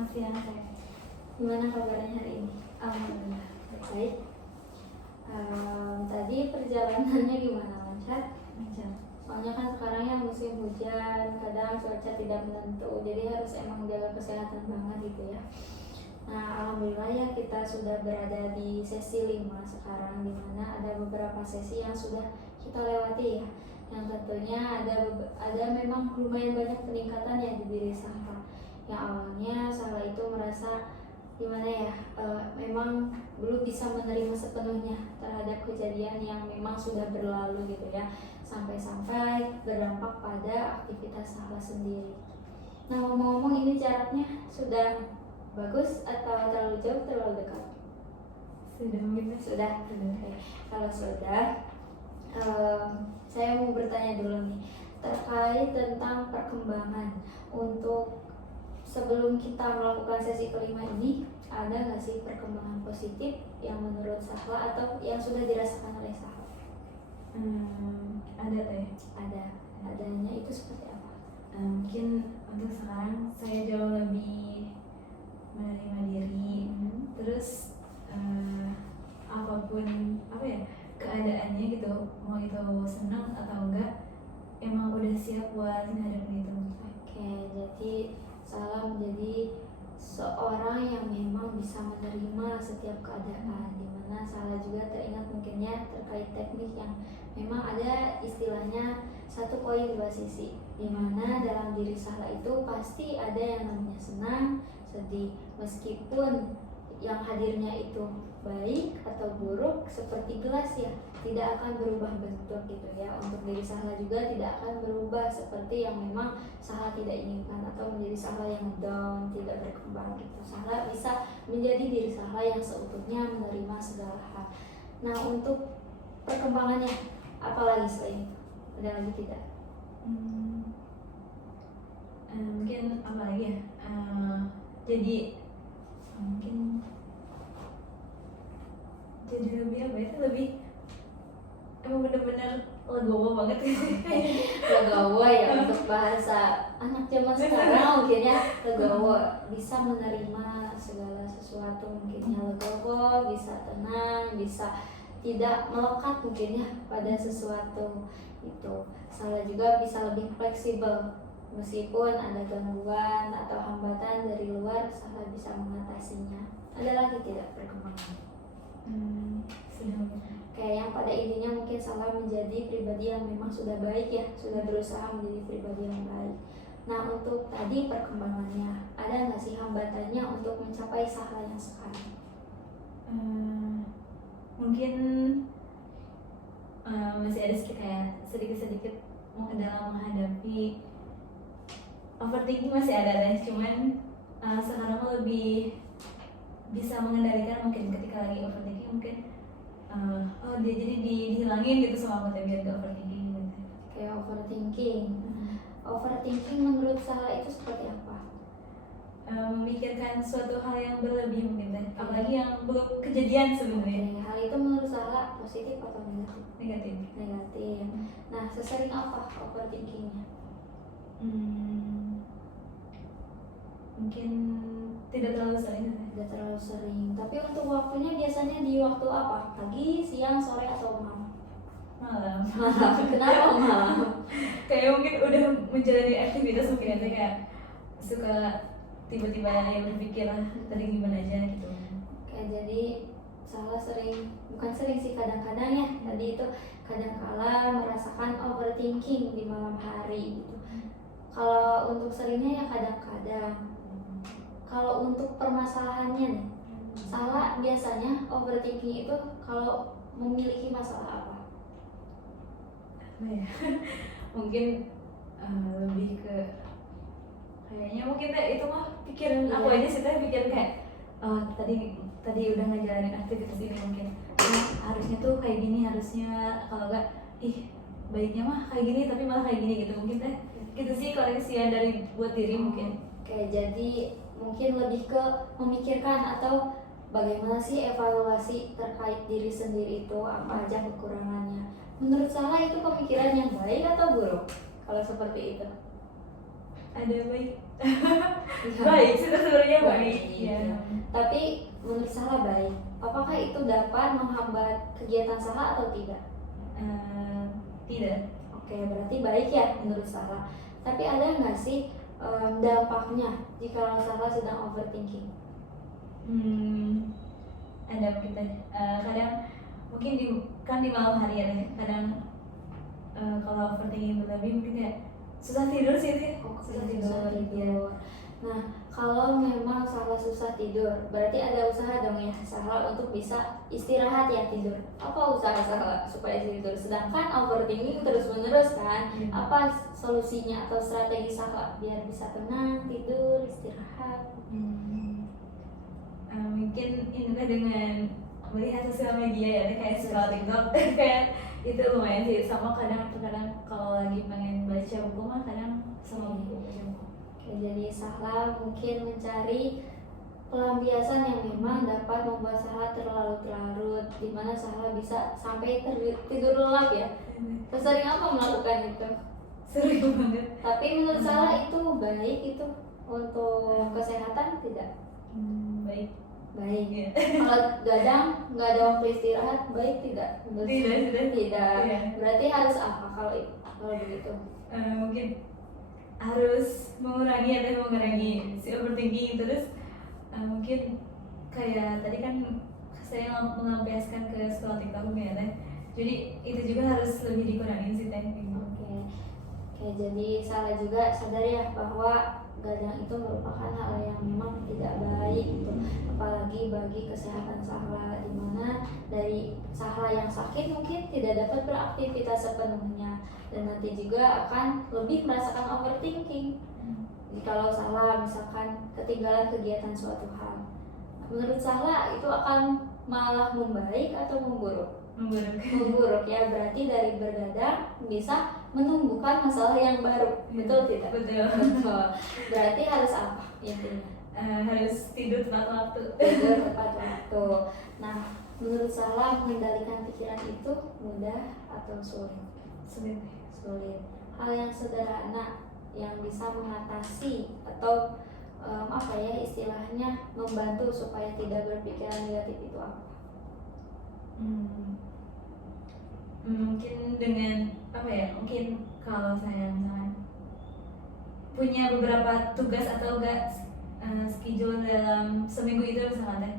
Selamat siang, Teh. Gimana kabarnya hari ini? Alhamdulillah. Baik. Tadi perjalanannya gimana, lancar? Lancar. Soalnya kan sekarang ya musim hujan, kadang cuaca tidak menentu, jadi harus emang jaga kesehatan banget gitu ya. Nah, alhamdulillah ya kita sudah berada di sesi 5 sekarang, dimana ada beberapa sesi yang sudah kita lewati ya. Yang tentunya ada memang lumayan banyak peningkatan ya di diri Sahla. Yang awalnya Sahla itu merasa gimana ya, memang belum bisa menerima sepenuhnya terhadap kejadian yang memang sudah berlalu gitu ya, sampai-sampai berdampak pada aktivitas Sahla sendiri. Nah, ngomong-ngomong, ini jaraknya sudah bagus atau terlalu jauh, terlalu dekat? Sudah mungkin, Teh? Sudah. Oke. Kalau sudah, saya mau bertanya dulu nih terkait tentang perkembangan untuk sebelum kita melakukan sesi kelima ini. Ada nggak sih perkembangan positif yang menurut Sahla atau yang sudah dirasakan oleh Sahla? Ada, Teh. Adanya itu seperti apa? Mungkin untuk sekarang saya jauh lebih menerima diri. Terus apapun keadaannya gitu, mau itu senang atau enggak, emang udah siap buat ngadepin itu. Oke, jadi Sahla menjadi seorang yang memang bisa menerima setiap keadaan, dimana Sahla juga teringat mungkinnya terkait teknik yang memang ada istilahnya satu koin dua sisi, dimana dalam diri Sahla itu pasti ada yang namanya senang, sedih, meskipun yang hadirnya itu baik atau buruk seperti gelas ya, tidak akan berubah bentuk gitu ya. Untuk diri Sahla juga tidak akan berubah seperti yang memang Sahla tidak inginkan atau menjadi Sahla yang down, tidak berkembang gitu. Sahla bisa menjadi diri Sahla yang seutuhnya menerima segala hal. Nah, untuk perkembangannya apalagi selain itu? Ada lagi tidak? Mungkin apa lagi ya? Jadi mungkin jadi lebih apa ya? Lebih emang bener-bener legowo banget sih. Legowo ya, untuk bahasa anak zaman sekarang mungkin ya, legowo, bisa menerima segala sesuatu mungkinnya, legowo, bisa tenang, bisa tidak melekat mungkinnya pada sesuatu itu. Sahla juga bisa lebih fleksibel, meskipun ada gangguan atau hambatan dari luar, Sahla bisa mengatasinya. Ada lagi tidak perkembangan? Sudah. Kayak yang pada intinya mungkin Sahla menjadi pribadi yang memang sudah baik ya, sudah berusaha menjadi pribadi yang baik. Nah, untuk tadi perkembangannya, ada nggak sih hambatannya untuk mencapai Sahla yang sekarang? Mungkin masih ada sedikit dalam menghadapi overthinking, masih ada deh, cuman sekarang lebih bisa mengendalikan. Mungkin ketika lagi overthinking mungkin dia jadi dihilangin gitu sama aku, biar gak overthinking gitu. Kayak overthinking. Overthinking menurut Sahla itu seperti apa? Memikirkan suatu hal yang berlebih mungkin deh, apalagi yang belum kejadian sebenarnya. Hal itu menurut Sahla positif atau negatif? Negatif. Nah, sesering apa overthinkingnya? Mungkin tidak terlalu sering. Tidak terlalu sering. Tapi untuk waktunya biasanya di waktu apa? Pagi, siang, sore, atau malam? Malam. Kenapa malam? Kayak mungkin udah menjalani aktivitas mungkin aja kayak suka tiba-tiba yang berpikir tadi gimana aja gitu. Kayak jadi Sahla bukan sering sih, kadang-kadang ya, tadi itu kadang-kala merasakan overthinking di malam hari gitu. Kalau untuk seringnya ya kadang-kadang. Kalau untuk permasalahannya nih, Sahla biasanya overthinking itu kalau memiliki masalah apa? Mungkin lebih ke kayaknya mungkin itu mah pikiran aku aja sih, pikiran kayak tadi udah ngejalanin aktivitas ini, mungkin harusnya tuh kayak gini, harusnya kalau enggak baiknya mah kayak gini tapi malah kayak gini gitu. Mungkin gitu sih koreksian dari buat diri mungkin. Oke, jadi mungkin lebih ke memikirkan atau bagaimana sih evaluasi terkait diri sendiri itu, apa aja kekurangannya. Menurut Sahla itu pemikiran yang baik atau buruk kalau seperti itu? ada baik. Ya. Baik sih sebenarnya baik. Ya. Tapi menurut Sahla baik. Apakah itu dapat menghambat kegiatan Sahla atau tidak? Tidak. Oke, berarti baik ya menurut Sahla. Tapi ada nggak sih dampaknya jika Sahla sedang overthinking? Ada kita kadang mungkin di malam hari ya Teh. Kadang kalau overthinking berlebih mungkin kayak susah tidur sih Teh. Susah tidur. Nah, kalau memang Sahla susah tidur, berarti ada usaha dong ya Sahla untuk bisa istirahat ya tidur. Apa usaha Sahla supaya tidur? Sedangkan overthinking terus-menerus kan. Apa solusinya atau strategi Sahla biar bisa tenang, tidur, istirahat? Mungkin ini Teh dengan melihat sosial media ya Teh, kayak scroll TikTok kayak itu lumayan sih. Sama kadang kalau lagi pengen baca buku mah kadang sama buku baca buku. Jadi Sahla mungkin mencari pelampiasan yang memang dapat membuat Sahla terlarut-larut, di mana Sahla bisa sampai tidur lelap ya. Sering apa melakukan itu? Sering banget. Tapi menurut Sahla itu baik itu untuk kesehatan tidak? Baik. Baik. Ya. Kalau gadang nggak ada waktu istirahat baik tidak? Tidak. Berarti harus apa kalau begitu? Mungkin harus mengurangi si overthinking terus. Mungkin kayak tadi kan saya melampiaskan ke scroll TikTok ya Teh. Jadi itu juga harus lebih dikurangin sih Teh. Oke, jadi Sahla juga sadar ya bahwa gadang itu merupakan hal yang memang tidak baik gitu, apalagi bagi kesehatan Sahla, dimana dari Sahla yang sakit mungkin tidak dapat beraktivitas sepenuhnya dan nanti juga akan lebih merasakan overthinking jikalau Sahla misalkan ketinggalan kegiatan suatu hal. Menurut Sahla itu akan malah membaik atau memburuk? Memburuk ya, berarti dari bergadang bisa menumbuhkan masalah yang baru, betul tidak? Betul. Berarti harus apa intinya? Harus tidur tepat waktu. Tidur tepat waktu. Nah, menurut Sahla mengendalikan pikiran itu mudah atau sulit? Sulit. Hal yang sederhana yang bisa mengatasi atau istilahnya membantu supaya tidak berpikiran negatif itu apa? Mungkin dengan mungkin kalau saya misalnya punya beberapa tugas atau schedule dalam seminggu itu misalnya Teh.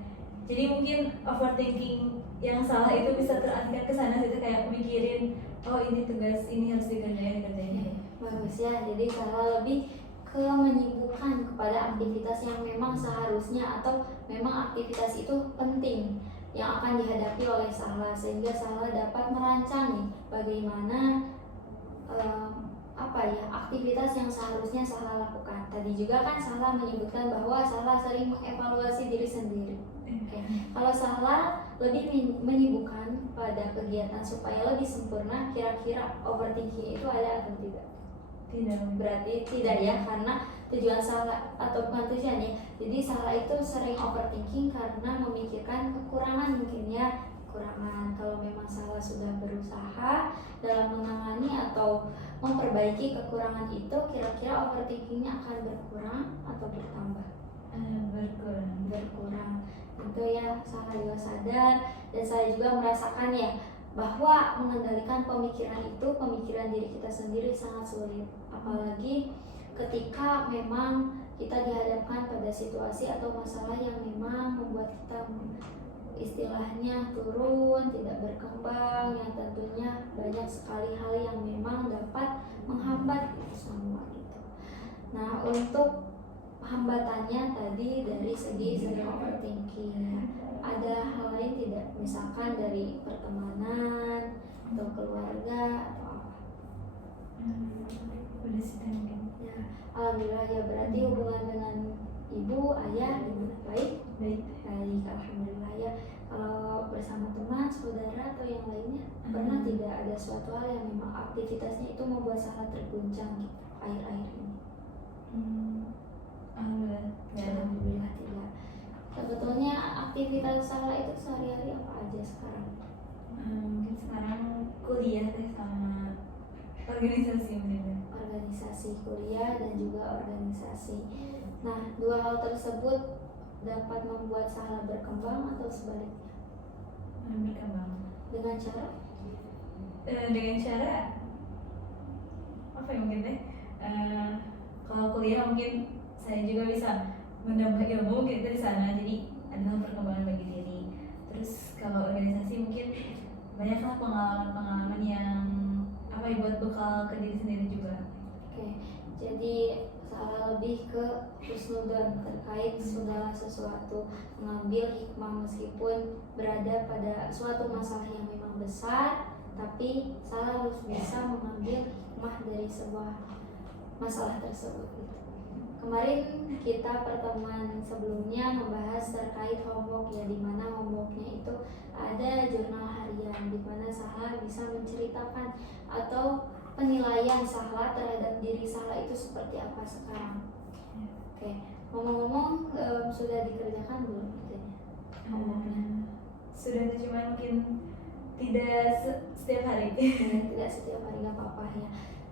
Jadi mungkin overthinking yang salah itu bisa teralihkan ke sana gitu, kayak mikirin ini tugas ini harus dikerjain. Bagus ya, jadi Sahla lebih ke menyibukkan kepada aktivitas yang memang seharusnya atau memang aktivitas itu penting yang akan dihadapi oleh Sahla, sehingga Sahla dapat merancang nih bagaimana aktivitas yang seharusnya Sahla lakukan. Tadi juga kan Sahla menyebutkan bahwa Sahla sering mengevaluasi diri sendiri. Kalau Sahla lebih menyibukkan pada kegiatan supaya lebih sempurna, kira-kira overthinking itu ada atau tidak? Tidak. Berarti tidak ya, karena tujuan Sahla atau bukan tujuan ya. Jadi Sahla itu sering overthinking karena memikirkan kekurangan mungkin ya. Kalau memang Sahla sudah berusaha dalam menangani atau memperbaiki kekurangan itu, kira-kira overthinkingnya akan berkurang atau bertambah? Berkurang. Tentu ya, Sahla juga sadar dan saya juga merasakan ya bahwa mengendalikan pemikiran diri kita sendiri sangat sulit, apalagi ketika memang kita dihadapkan pada situasi atau masalah yang memang membuat kita istilahnya turun, tidak berkembang, yang tentunya banyak sekali hal yang memang dapat menghambat itu semua gitu. Nah, untuk hambatannya tadi dari segi overthinking, ada hal lain tidak? Misalkan dari pertemanan atau keluarga atau apa? Udah sih mungkin. Ya, alhamdulillah ya, berarti hubungan dengan ibu, ayah baik, alhamdulillah ya. Kalau bersama teman, saudara atau yang lainnya, pernah tidak ada suatu hal yang memang aktivitasnya itu membuat Sahla terguncang gitu akhir-akhir ini? Alhamdulillah tidak. Sebetulnya aktivitas Sahla itu sehari-hari apa aja sekarang? Mungkin sekarang kuliah Teh sama organisasi. organisasi kuliah dan juga organisasi. Nah, dua hal tersebut dapat membuat Sahla berkembang atau sebaliknya? Berkembang Dengan cara? dengan cara apa ya mungkin teh, kalau kuliah mungkin saya juga bisa menambah ilmu mungkin itu di sana, jadi adalah perkembangan bagi diri. Terus kalau organisasi mungkin banyaklah pengalaman-pengalaman yang apa ya, buat bekal ke diri sendiri juga. Oke, jadi Sahla lebih ke husnudon terkait segala sesuatu, mengambil hikmah meskipun berada pada suatu masalah yang memang besar, tapi Sahla harus bisa mengambil hikmah dari sebuah masalah tersebut. Kemarin kita pertemuan sebelumnya membahas terkait homework ya, dimana homeworknya itu ada jurnal harian, dimana Sahla bisa menceritakan atau penilaian Sahla terhadap diri Sahla itu seperti apa sekarang. Oke, ngomong-ngomong, sudah dikerjakan belum katanya homeworknya? Sudah, cuma mungkin tidak setiap hari. Tidak setiap hari, nggak apa-apa ya.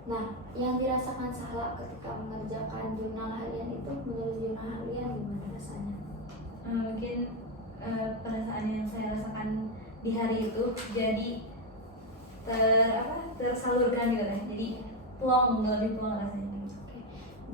Nah, yang dirasakan Sahla ketika mengerjakan jurnal harian itu, menurut jurnal harian gimana rasanya? Mungkin perasaan yang saya rasakan di hari itu jadi tersalurkan gitu kan, jadi plong, lebih plong rasanya. Oke.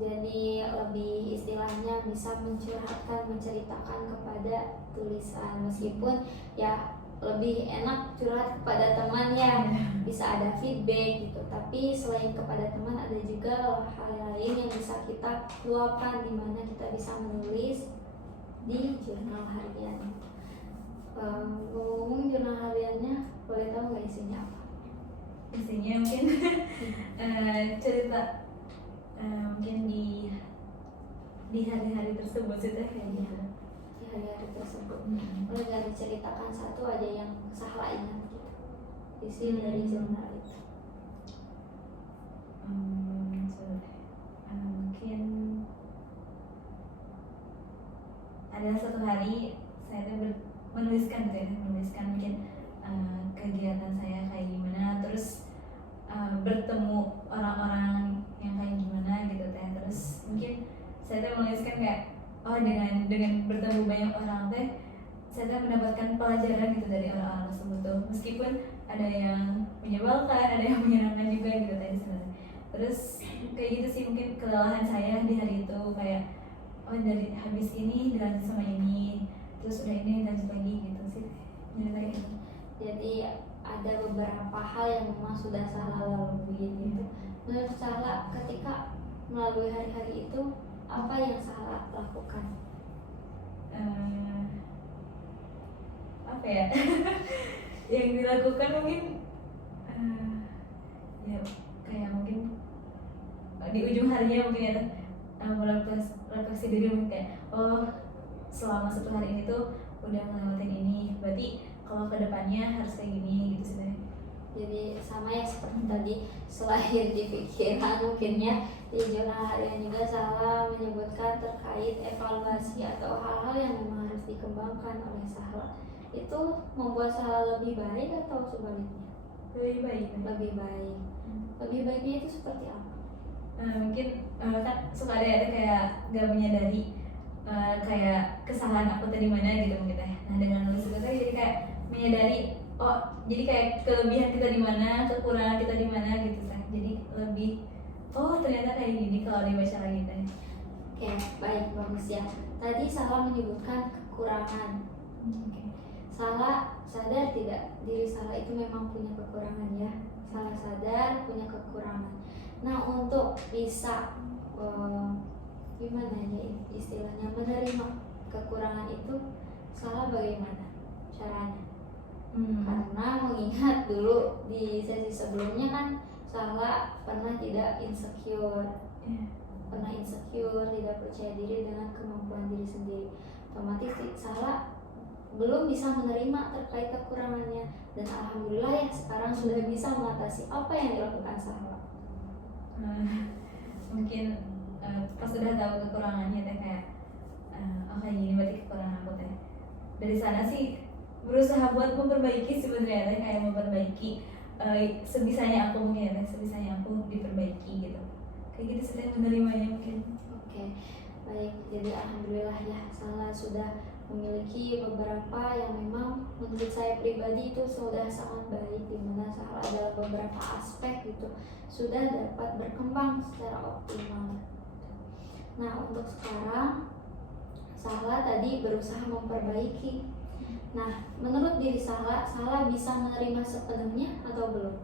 Jadi lebih istilahnya bisa mencurhatkan, menceritakan kepada tulisan, meskipun ya lebih enak curhat kepada teman ya, bisa ada feedback gitu. Tapi selain kepada teman, ada juga hal lain yang bisa kita luapkan, di mana kita bisa menulis di jurnal harian. Ngomong jurnal hariannya, boleh tahu nggak isinya apa? Isinya mungkin cerita mungkin di hari-hari tersebut sih teh kayak gitu. Di hari-hari tersebut. Boleh nggak diceritakan satu aja yang Sahla ingat gitu, isi dari jurnal itu? Mungkin ada satu hari saya tuh menuliskan mungkin kegiatan saya kayak gimana, terus bertemu orang-orang yang kayak gimana gitu teh. Terus mungkin saya tuh menuliskan kayak, oh dengan bertemu banyak orang teh saya tuh mendapatkan pelajaran gitu dari orang-orang tersebut tuh, meskipun ada yang menyebalkan, ada yang menyenangkan juga gitu teh sebenarnya. Terus kayak gitu sih mungkin kelelahan saya di hari itu, kayak oh dari habis ini dilanjut sama ini, terus udah ini lanjut lagi gitu sih nyeritain itu. Jadi ada beberapa hal yang memang sudah Sahla lalui gitu. Menurut Sahla, ketika melalui hari-hari itu, apa yang Sahla lakukan? Apa ya? Yang dilakukan mungkin ya kayak mungkin di ujung harinya mungkin ya refleksi diri, mungkin kayak oh selama satu hari ini tuh udah ngelewatin ini, berarti kalau kedepannya harus kayak gini gitu sih. Jadi sama ya seperti tadi, selain di pikiran mungkinnya, di jurnal harian juga Sahla menyebutkan terkait evaluasi atau hal-hal yang memang harus dikembangkan oleh Sahla. Itu membuat Sahla lebih baik atau sebaliknya? Lebih baik. Lebih baik. Lebih baiknya itu seperti apa? Mungkin kan suka ada ya kayak gak menyadari kayak kesalahan aku tadi mana gitu mungkin ya. Nah dengan nulis itu jadi kayak menyadari, oh jadi kayak kelebihan kita di mana, kekurangan kita di mana gitu kan. Jadi lebih oh ternyata kayak gini kalau dibaca lagi teh. Oke, baik, bagus ya. Tadi Sahla menyebutkan kekurangan. Sahla sadar tidak diri Sahla itu memang punya kekurangan ya. Sahla sadar punya kekurangan. Nah, untuk bisa gimana ya istilahnya menerima kekurangan itu, Sahla bagaimana caranya? Karena mengingat dulu di sesi sebelumnya kan Sahla pernah tidak insecure, pernah insecure, tidak percaya diri dengan kemampuan diri sendiri. Otomatis Sahla belum bisa menerima terkait kekurangannya, dan alhamdulillah ya sekarang sudah bisa mengatasi. Apa yang dilakukan Sahla? Mungkin pas sudah tahu kekurangannya teh kayak oh kayak gini berarti kekurangan aku teh. Dari sana sih berusaha buat memperbaiki sebenarnya teh, kayak memperbaiki sebisanya aku mungkin ya teh, sebisanya aku diperbaiki gitu. kayak gitu sih teh menerimanya mungkin. Oke, baik. Jadi alhamdulillah ya, Salah sudah memiliki beberapa yang memang menurut saya pribadi itu sudah sangat baik, di mana Salah dalam beberapa aspek gitu sudah dapat berkembang secara optimal. Nah, untuk sekarang Salah tadi berusaha memperbaiki. Nah, menurut diri Salah bisa menerima sepenuhnya atau belum?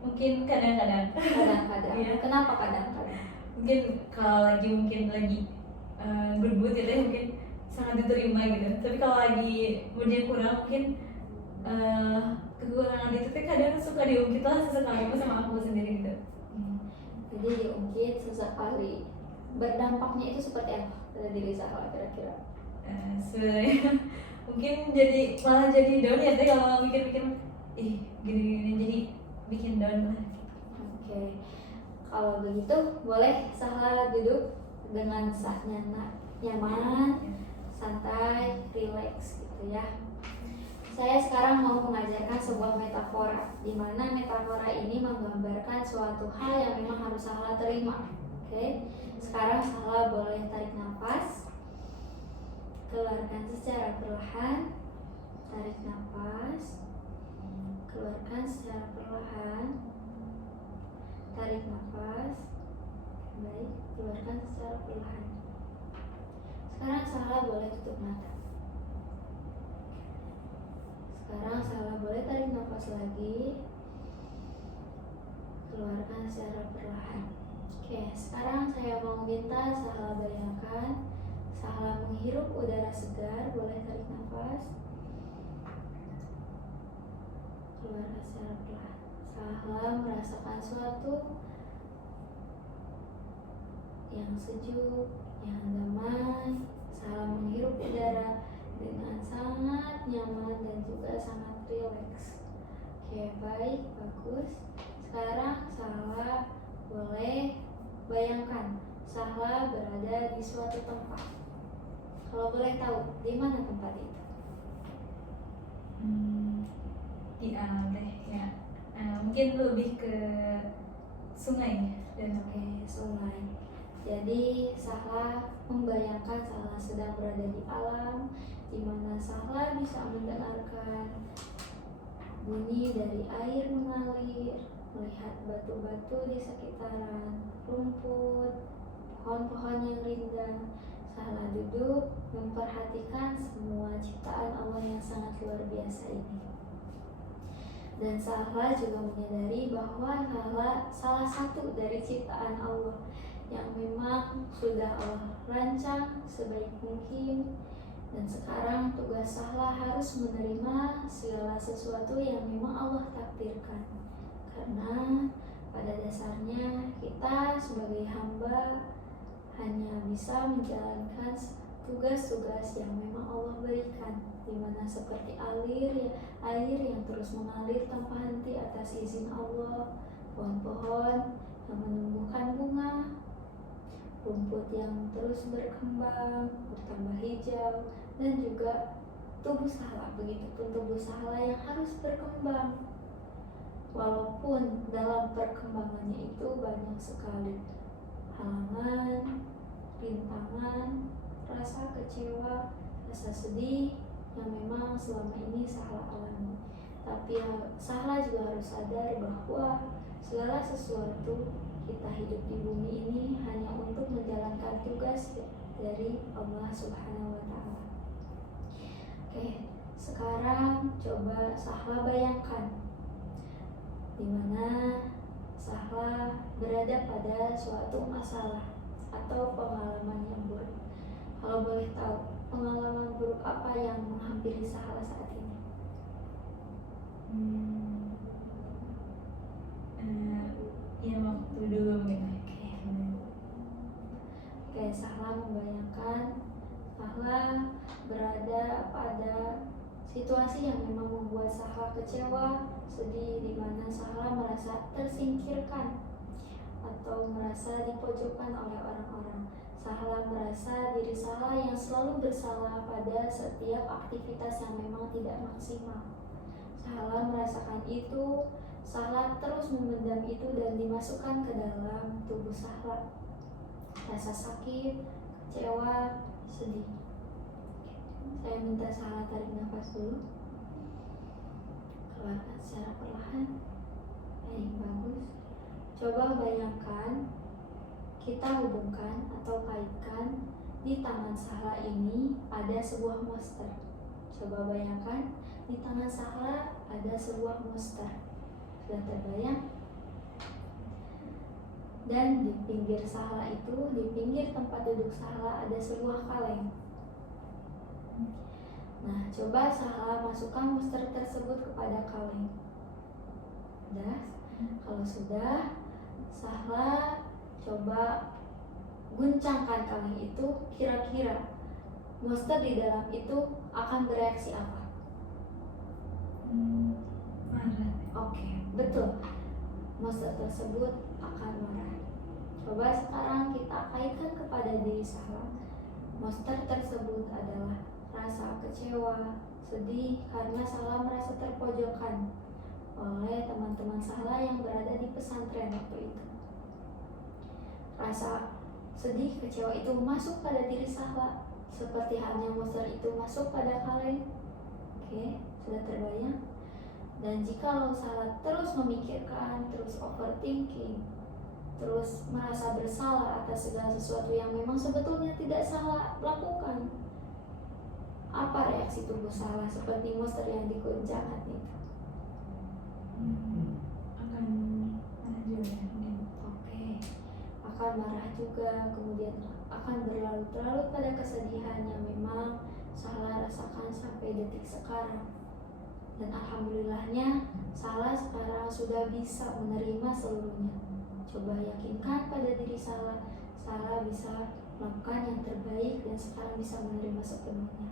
Mungkin kadang-kadang. Kadang-kadang. Iya. Kenapa kadang-kadang? Mungkin kalau mungkin lagi good mood gitu ya mungkin sangat diterima gitu. Tapi kalau lagi moodnya kurang mungkin kekurangan itu tuh kadang suka diungkit lah sesekali sama aku sendiri gitu. Jadi diungkit sesekali. Berdampaknya itu seperti apa pada diri Salah kira-kira? Sebenarnya mungkin malah jadi down ya teh kalau mikir-mikir gini-gini jadi bikin down lah. Oke. Kalau begitu boleh Salah duduk dengan nyaman, santai, rileks gitu ya. Saya sekarang mau mengajarkan sebuah metafora, di mana metafora ini menggambarkan suatu hal yang memang harus Salah terima. Oke. Sekarang Salah boleh tarik nafas, keluarkan secara perlahan, tarik nafas, keluarkan secara perlahan, tarik nafas, baik, keluarkan secara perlahan. Sekarang Salah boleh tutup mata. Sekarang Salah boleh tarik nafas lagi, keluarkan secara perlahan. Oke, sekarang saya mau minta Salah bayangkan Salah menghirup udara segar, boleh tarik nafas, keluarkan secara perlahan. Salah merasakan suatu yang sejuk, yang damai. Salah menghirup udara dengan sangat nyaman dan juga sangat rileks. Oke, baik, bagus. Sekarang Salah boleh bayangkan Salah berada di suatu tempat. Kalau boleh tahu, di mana tempat itu? Di alam teh ya. Mungkin lebih ke sungai dan Oke, sungai. Jadi Salah membayangkan Salah sedang berada di alam, di mana Salah bisa mendengarkan bunyi dari air mengalir, melihat batu-batu di sekitaran, rumput, pohon-pohon yang rindang. Salah duduk memperhatikan semua ciptaan Allah yang sangat luar biasa ini. Dan Salah juga menyadari bahwa Salah salah satu dari ciptaan Allah yang memang sudah Allah rancang sebaik mungkin. Dan sekarang tugas Salah harus menerima segala sesuatu yang memang Allah takdirkan. Karena pada dasarnya kita sebagai hamba hanya bisa menjalankan tugas-tugas yang memang Allah berikan, di mana seperti air yang terus mengalir tanpa henti atas izin Allah, pohon-pohon yang menumbuhkan bunga, rumput yang terus berkembang, bertambah hijau, dan juga tubuh Salah, begitupun tubuh Salah yang harus berkembang. Walaupun dalam perkembangannya itu banyak sekali halangan, rintangan, rasa kecewa, rasa sedih yang memang selama ini Salah alami. Tapi Salah juga harus sadar bahwa segala sesuatu kita hidup di bumi ini hanya untuk menjalankan tugas dari Allah Subhanahu wa Ta'ala. Oke, sekarang coba Salah bayangkan di mana Salah berada pada suatu masalah atau pengalaman yang buruk. Kalau boleh tahu, pengalaman buruk apa yang menghampiri Salah saat ini? Ya waktu dulu mungkin. Oke, Salah membayangkan Salah berada pada situasi yang memang membuat Salah kecewa, sedih, di mana Salah merasa tersingkirkan atau merasa dipojokkan oleh orang-orang. Salah merasa diri Salah yang selalu bersalah pada setiap aktivitas yang memang tidak maksimal. Salah merasakan itu Sahla terus memendam itu dan dimasukkan ke dalam tubuh Sahla. Rasa sakit, kecewa, sedih. Saya minta Sahla tarik nafas dulu. Keluarkan secara perlahan. Baik, bagus. Coba bayangkan, kita hubungkan atau kaitkan di tangan Sahla ini ada sebuah monster. Coba bayangkan, di tangan Sahla ada sebuah monster. Sudah terbayang? Dan di pinggir Sahla itu, di pinggir tempat duduk Sahla ada sebuah kaleng. Nah, coba Sahla masukkan monster tersebut kepada kaleng. Sudah? Kalau sudah, Sahla coba guncangkan kaleng itu, kira-kira monster di dalam itu akan bereaksi apa? Marah. Oke, betul. Monster tersebut akan marah. Coba sekarang kita kaitkan kepada diri Sahla. Monster tersebut adalah rasa kecewa, sedih karena Sahla merasa terpojokkan oleh teman-teman Sahla yang berada di pesantren waktu itu. Rasa sedih, kecewa itu masuk pada diri Sahla seperti halnya monster itu masuk pada kaleng. Oke, sudah terbayang? Dan jika Sahla terus memikirkan, terus overthinking, terus merasa bersalah atas segala sesuatu yang memang sebetulnya tidak Sahla lakukan, apa reaksi tubuh Sahla seperti monster yang diguncangkan itu? Akan marah juga mungkin. Oke, akan marah juga, kemudian akan berlarut-larut pada kesedihan yang memang Sahla rasakan sampai detik sekarang. Dan alhamdulillahnya Sahla sekarang sudah bisa menerima seluruhnya. Coba yakinkan pada diri Sahla bisa melakukan yang terbaik dan sekarang bisa menerima sepenuhnya.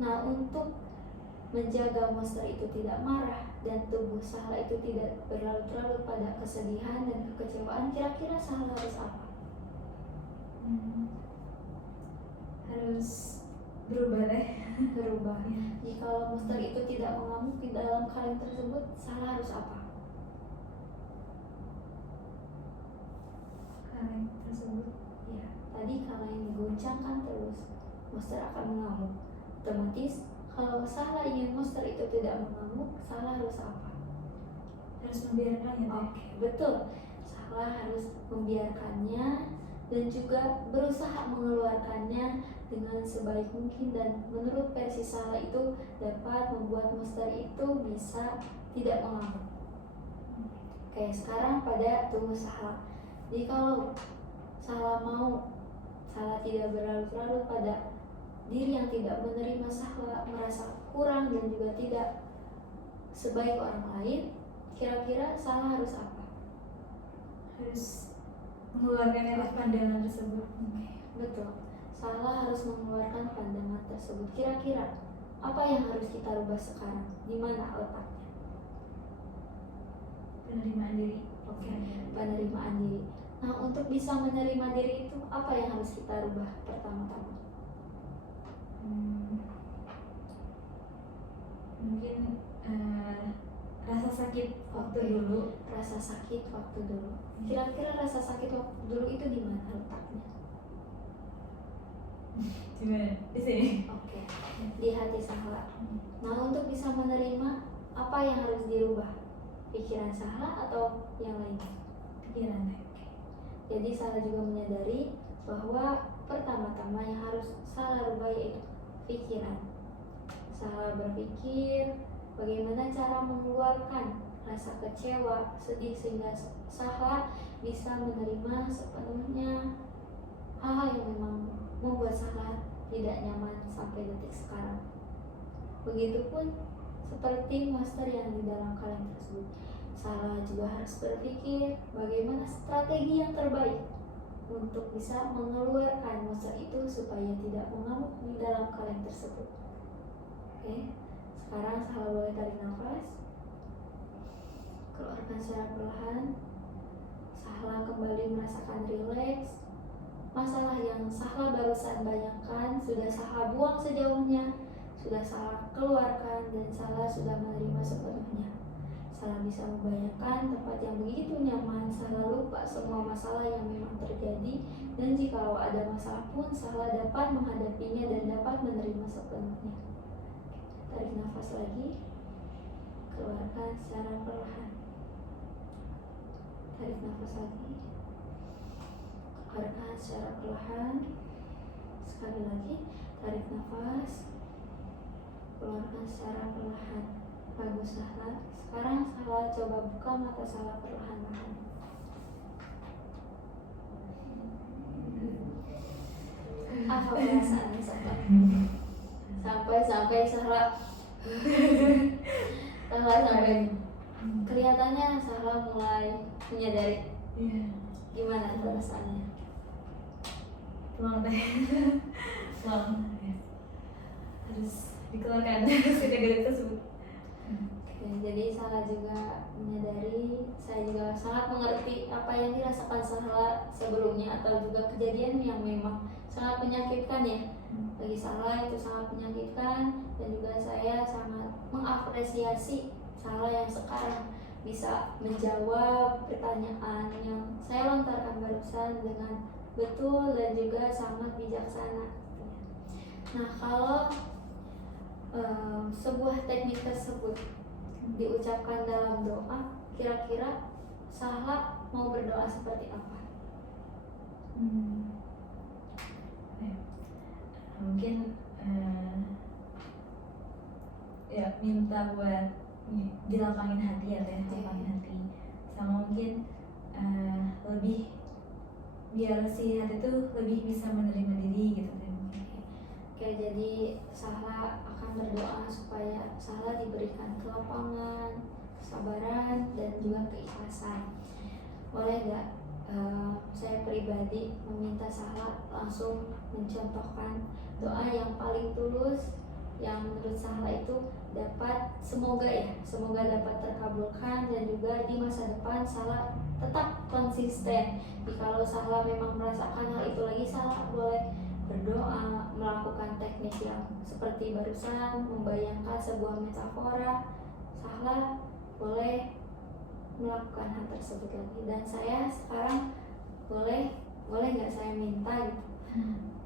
Nah, untuk menjaga monster itu tidak marah dan tubuh Sahla itu tidak berlarut-larut pada kesedihan dan kekecewaan, kira-kira Sahla harus apa? Harus berubah deh. Berubah. Jika monster itu tidak mengamuk di dalam kaleng tersebut, Sahla harus apa? Kaleng tersebut. Ya, tadi kaleng diguncangkan terus, monster akan mengamuk. Otomatis kalau Sahla ingin monster itu tidak mengamuk, Sahla harus apa? Harus membiarkannya. Oke, betul. Sahla harus membiarkannya dan juga berusaha mengeluarkannya dengan sebaik mungkin, dan menurut versi Sahla itu dapat membuat monster itu bisa tidak mengamuk. Oke, sekarang pada tubuh Sahla. Jadi kalau Sahla mau Sahla tidak berlarut-larut pada diri yang tidak menerima Sahla, merasa kurang dan juga tidak sebaik orang lain, kira-kira Sahla harus apa? Harus mengeluarkan pandangan tersebut. Betul, Sahla harus mengeluarkan pandangan tersebut. Kira-kira apa yang harus kita rubah sekarang? Di mana letaknya? Penerimaan diri. Oke, penerimaan diri. Nah, untuk bisa menerima diri itu apa yang harus kita rubah pertama-tama? Mungkin rasa sakit waktu Oke. dulu. Rasa sakit waktu dulu. Kira-kira rasa sakit waktu dulu itu di mana letaknya? Gimana? Di sini. Oke, di hati Sahla. Nah, untuk bisa menerima, apa yang harus dirubah? Pikiran Sahla atau yang lainnya? Pikiran. Jadi Sahla juga menyadari bahwa pertama-tama yang harus Sahla rubah yaitu pikiran. Sahla berpikir bagaimana cara mengeluarkan rasa kecewa, sedih, sehingga Sahla bisa menerima sepenuhnya hal-hal yang memang membuat Sahla tidak nyaman sampai detik sekarang. Begitupun seperti monster yang di dalam kaleng tersebut, Sahla juga harus berpikir bagaimana strategi yang terbaik untuk bisa mengeluarkan monster itu supaya tidak mengamuk di dalam kaleng tersebut. Oke, sekarang Sahla boleh tarik nafas, keluarkan secara perlahan. Sahla kembali merasakan rileks. Masalah yang Sahla barusan bayangkan sudah Sahla buang sejauhnya, sudah Sahla keluarkan, dan Sahla sudah menerima sepenuhnya. Salah bisa membayangkan tempat yang begitu nyaman, salah lupa semua masalah yang memang terjadi, dan jikalau ada masalah pun, salah dapat menghadapinya dan dapat menerima sepenuhnya. Tarik nafas lagi, keluarkan secara perlahan. Tarik nafas lagi, keluarkan secara perlahan. Sekali lagi, tarik nafas, keluarkan secara perlahan. Bagus Sahla. Sekarang Sahla coba buka mata Sahla perlahan-lahan. Apa perasaannya Sahla? Sampai Sahla sampai kelihatannya Sahla mulai menyadari. Gimana perasaannya? Tuang teh. Tuang. Harus dikeluarkan si negatif tersebut. Jadi Sahla juga menyadari, saya juga sangat mengerti apa yang dirasakan Sahla sebelumnya atau juga kejadian yang memang sangat menyakitkan ya. Bagi Sahla itu sangat menyakitkan, dan juga saya sangat mengapresiasi Sahla yang sekarang bisa menjawab pertanyaan yang saya lontarkan barusan dengan betul dan juga sangat bijaksana. Nah, kalau sebuah teknik tersebut diucapkan dalam doa, kira-kira Sahla mau berdoa seperti apa? Mungkin ya minta buat dilapangin hati ya teh, lapangin hati, sama mungkin lebih biar si hati tuh lebih bisa menerima diri gitu teh. Oke, jadi Sahla akan berdoa supaya Sahla diberikan kelapangan, kesabaran, dan juga keikhlasan. Boleh nggak saya pribadi meminta Sahla langsung mencontohkan doa yang paling tulus yang menurut Sahla itu dapat, semoga dapat terkabulkan, dan juga di masa depan Sahla tetap konsisten. Jikalau Sahla memang merasakan hal itu lagi, Sahla boleh berdoa, melakukan teknik yang seperti barusan, membayangkan sebuah metafora. Sahla boleh melakukan hal tersebut lagi. Dan saya sekarang boleh nggak saya minta gitu,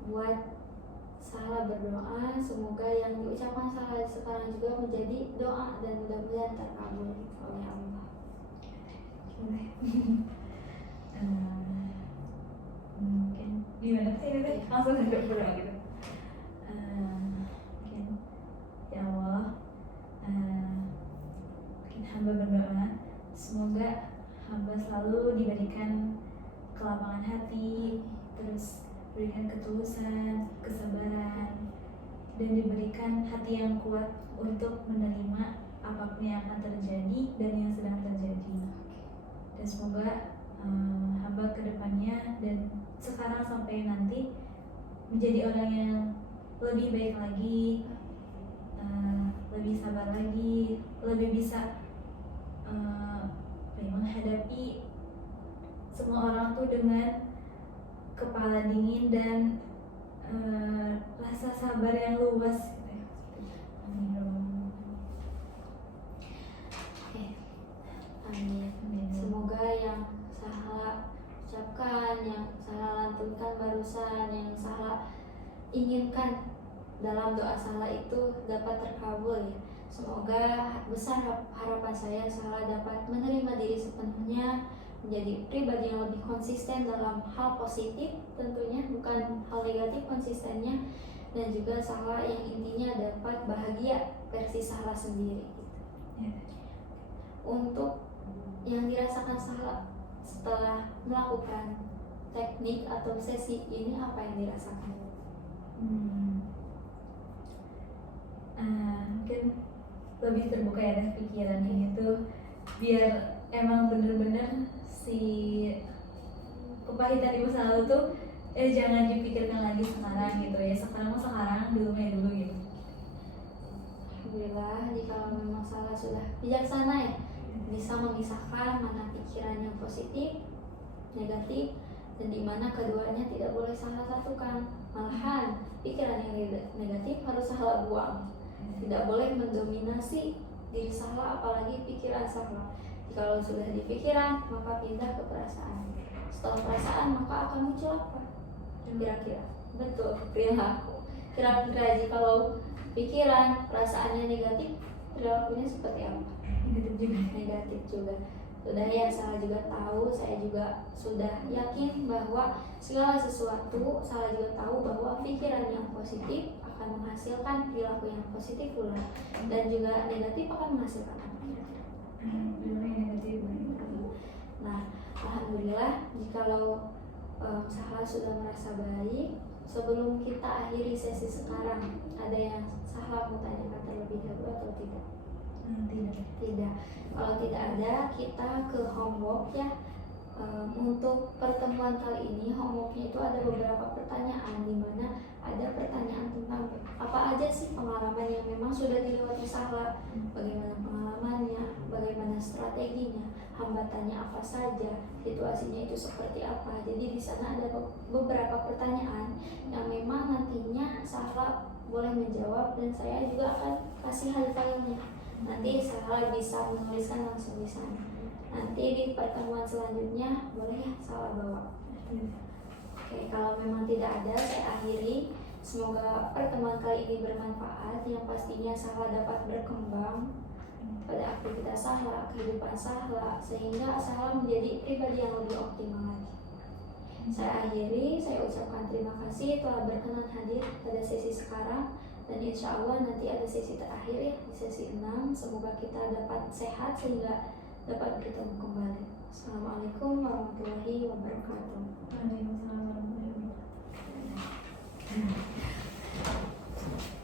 buat Sahla berdoa, semoga yang diucapkan Sahla sekarang juga menjadi doa dan mudah-mudahan terkabul oleh Allah. Mungkin gimana sih ini teh? Langsung berdoa gitu. Mungkin ya Allah, mungkin hamba berdoa semoga hamba selalu diberikan kelapangan hati, terus berikan ketulusan, kesabaran, dan diberikan hati yang kuat untuk menerima apapun yang akan terjadi dan yang sedang terjadi. Dan semoga hamba kedepannya dan sekarang sampai nanti menjadi orang yang lebih baik lagi, lebih sabar lagi, lebih bisa menghadapi semua orang tuh dengan kepala dingin dan rasa sabar yang luas gitu. Amin. Semoga yang Sahla ucapkan, yang Sahla lantunkan barusan, yang Sahla inginkan dalam doa Sahla itu dapat terkabul ya. Semoga besar harapan saya Sahla dapat menerima diri sepenuhnya, menjadi pribadi yang lebih konsisten dalam hal positif tentunya, bukan hal negatif konsistennya, dan juga Sahla yang intinya dapat bahagia versi Sahla sendiri gitu. Untuk yang dirasakan Sahla setelah melakukan teknik atau sesi ini, apa yang dirasakan? Mungkin lebih terbuka ya deh pikirannya itu, biar emang bener-bener si kepahitan di masa lalu tuh jangan dipikirkan lagi sekarang gitu ya. Sekarang mah sekarang, dulu mah dulu gitu. Alhamdulillah, jika memang Sahla sudah bijaksana ya, bisa memisahkan mana pikiran yang positif, negatif, dan di mana keduanya tidak boleh Sahla satukan. Malahan pikiran yang negatif harus Sahla buang, tidak boleh mendominasi diri Sahla, apalagi pikiran Sahla. Jikalau sudah di pikiran, maka pindah ke perasaan. Setelah perasaan, maka akan muncul apa? Kira-kira, betul, perilaku. Kira-kira jikalau pikiran, perasaannya negatif, perilakunya seperti apa? Negatif juga. Sudah ya, saya juga tahu, saya juga sudah yakin bahwa segala sesuatu, saya juga tahu bahwa pikiran yang positif akan menghasilkan perilaku yang positif pula, dan juga negatif akan menghasilkan apa? Nah, alhamdulillah jikalau Sahla sudah merasa baik. Sebelum kita akhiri sesi sekarang, ada yang Sahla mau tanyakan terlebih dahulu atau tidak? Tidak. Kalau tidak ada, kita ke homework ya. Untuk pertemuan kali ini, homeworknya itu ada beberapa pertanyaan, di mana ada pertanyaan tentang apa aja sih pengalaman yang memang sudah dilewati Sahla, bagaimana pengalamannya, bagaimana strateginya, hambatannya apa saja, situasinya itu seperti apa. Jadi di sana ada beberapa pertanyaan yang memang nantinya Sahla boleh menjawab, dan saya juga akan kasih filenya. Nanti Sahla bisa menuliskan langsung di sana. Nanti di pertemuan selanjutnya boleh ya Sahla bawa. Oke, kalau memang tidak ada, saya akhiri. Semoga pertemuan kali ini bermanfaat, yang pastinya Sahla dapat berkembang pada aktivitas Sahla, kehidupan Sahla, sehingga Sahla menjadi pribadi yang lebih optimal lagi. Saya akhiri, saya ucapkan terima kasih telah berkenan hadir pada sesi sekarang, dan insya Allah nanti ada sesi terakhir ya, di sesi 6. Semoga kita dapat sehat sehingga dapat bertemu kembali. Assalamualaikum warahmatullahi wabarakatuh. Waalaikumsalam warahmatullahi wabarakatuh.